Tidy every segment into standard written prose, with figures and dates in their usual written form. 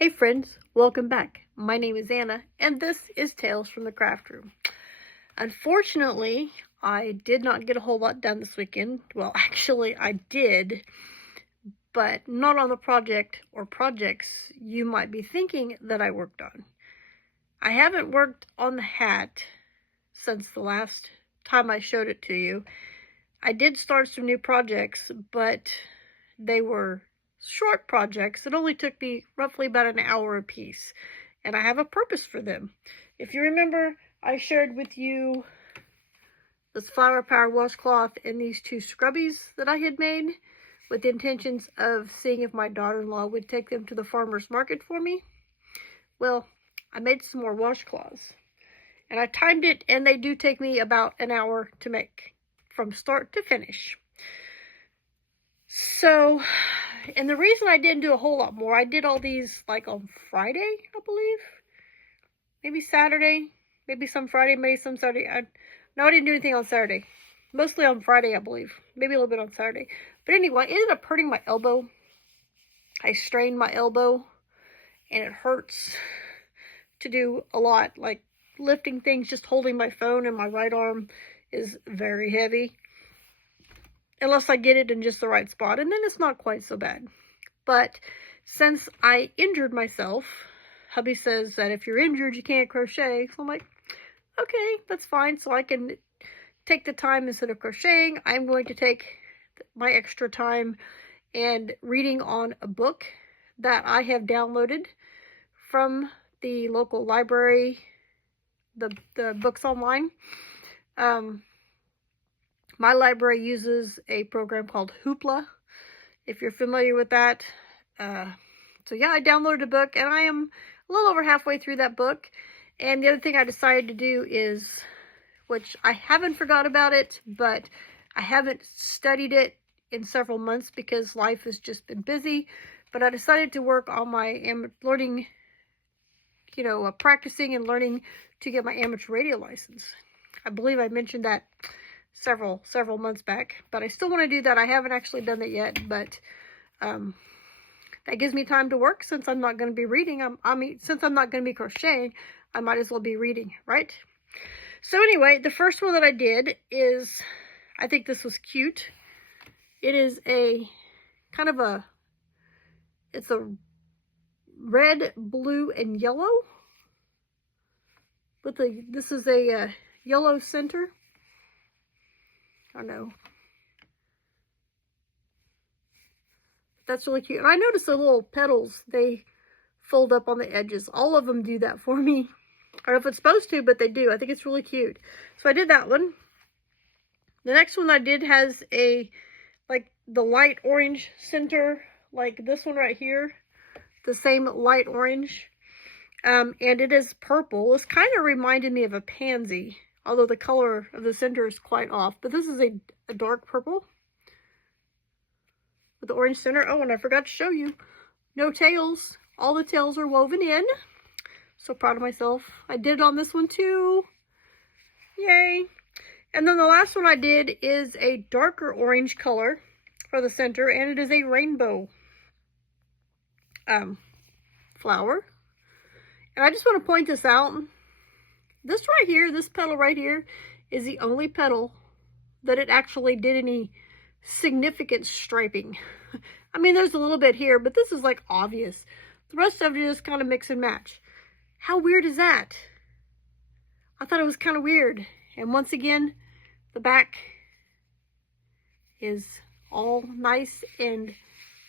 Hey friends, welcome back. My name is Anna, and this is Tales from the Craft Room. Unfortunately, I did not get a whole lot done this weekend. Well, actually, I did, but not on the project or projects you might be thinking that I worked on. I haven't worked on the hat since the last time I showed it to you. I did start some new projects, but they were short projects. It only took me roughly about an hour a piece, and I have a purpose for them. If you remember, I shared with you this flower power washcloth and these two scrubbies that I had made with the intentions of seeing if my daughter-in-law would take them to the farmer's market for me. Well, I made some more washcloths, and I timed it, and they do take me about an hour to make from start to finish. So, and the reason I didn't do a whole lot more, I did all these like on Friday, I believe. Maybe Saturday, maybe some Friday, maybe some Saturday. No, I didn't do anything on Saturday. Mostly on Friday, I believe. Maybe a little bit on Saturday. But anyway, I ended up hurting my elbow. I strained my elbow, and it hurts to do a lot. Like lifting things, just holding my phone in my right arm is very heavy. Unless I get it in just the right spot, and then it's not quite so bad. But since I injured myself, hubby says that if you're injured, you can't crochet. So I'm like, okay, that's fine. So I can take the time instead of crocheting. I'm going to take my extra time and reading on a book that I have downloaded from the local library, the books online. My library uses a program called Hoopla, if you're familiar with that. So yeah, I downloaded a book, and I am a little over halfway through that book. And the other thing I decided to do is, which I haven't forgot about it, but I haven't studied it in several months because life has just been busy. But I decided to work on my learning, practicing and learning to get my amateur radio license. I believe I mentioned that several months back, but I still want to do that. I haven't actually done that yet, but that gives me time to work since I'm not going to be reading. Since I'm not going to be crocheting, I might as well be reading, right? So anyway, the first one that I did is, I think this was cute. It is a kind of it's a red, blue, and yellow. This is a yellow center. I know. That's really cute. And I noticed the little petals, they fold up on the edges. All of them do that for me. I don't know if it's supposed to, but they do. I think it's really cute. So I did that one. The next one I did has like the light orange center, like this one right here. The same light orange. And it is purple. This kind of reminded me of a pansy, although the color of the center is quite off. But this is a dark purple with the orange center. Oh, and I forgot to show you. No tails. All the tails are woven in. So proud of myself. I did it on this one too. Yay. And then the last one I did is a darker orange color for the center. And it is a rainbow flower. And I just want to point this out. This right here, this petal right here, is the only petal that it actually did any significant striping. I mean, there's a little bit here, but this is like obvious. The rest of it is kind of mix and match. How weird is that? I thought it was kind of weird. And once again, the back is all nice and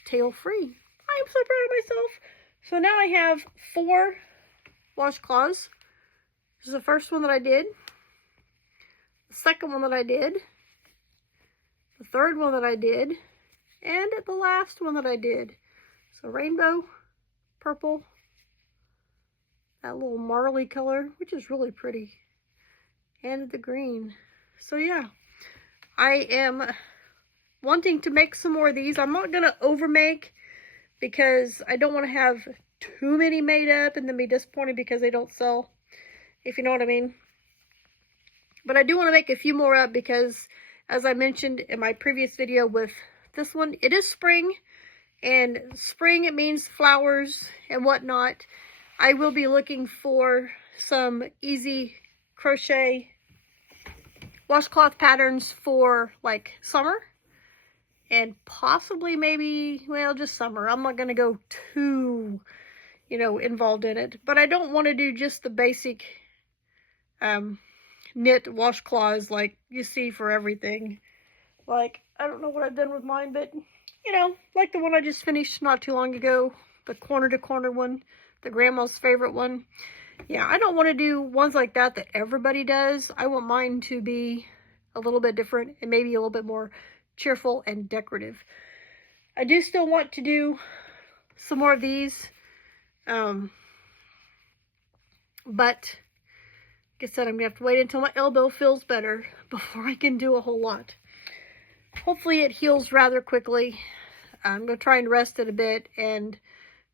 tail free. I am so proud of myself. So now I have 4 washcloths. This is the first one that I did. The second one that I did. The third one that I did. And the last one that I did. So rainbow, purple, that little marley color, which is really pretty, and the green. So yeah, I am wanting to make some more of these. I'm not going to overmake because I don't want to have too many made up and then be disappointed because they don't sell, if you know what I mean. But I do want to make a few more up because, as I mentioned in my previous video with this one, it is spring And spring, it means flowers and whatnot. I will be looking for some easy crochet washcloth patterns for like summer. And possibly maybe, well, just summer. I'm not going to go too, involved in it. But I don't want to do just the basic knit washcloths like you see for everything. Like, I don't know what I've done with mine, but, like the one I just finished not too long ago. The corner to corner one. The grandma's favorite one. Yeah, I don't want to do ones like that everybody does. I want mine to be a little bit different and maybe a little bit more cheerful and decorative. I do still want to do some more of these. But, like I said, I'm going to have to wait until my elbow feels better before I can do a whole lot. Hopefully it heals rather quickly. I'm going to try and rest it a bit and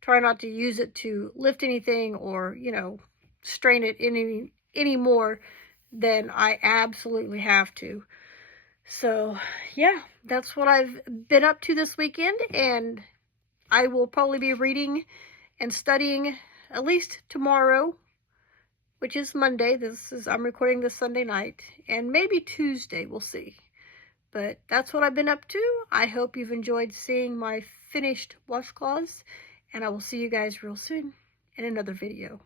try not to use it to lift anything or, strain it any more than I absolutely have to. So, yeah, that's what I've been up to this weekend, and I will probably be reading and studying at least tomorrow, which is Monday. I'm recording this Sunday night, and maybe Tuesday, we'll see. But that's what I've been up to. I hope you've enjoyed seeing my finished washcloths, and I will see you guys real soon in another video.